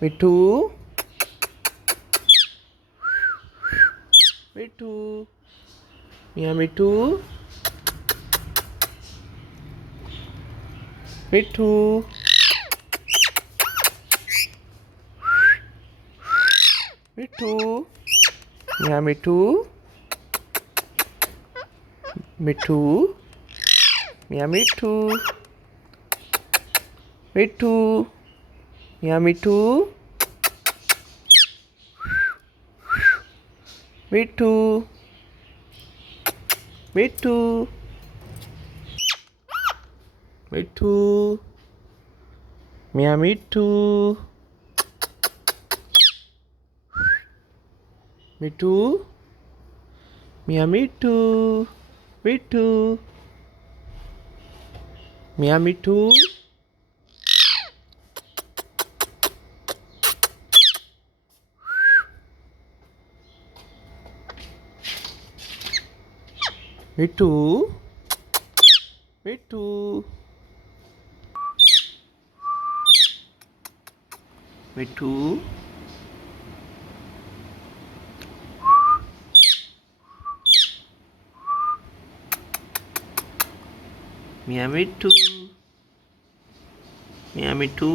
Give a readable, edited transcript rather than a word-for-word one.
Mithu Mithu Mia Mithu Mithu Mithu Mia Mithu Mithu Mia Mithu Mithu Mia Mithu Mithu Mithu Mithu Mia Mithu Mithu Mia Mithu Mithu Mia Mithu Mithu Mithu Mithu Mia Mithu Mia Mithu